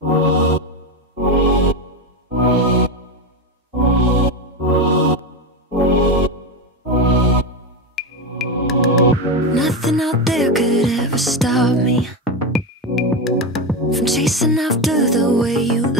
Nothing out there could ever stop me from chasing after the way you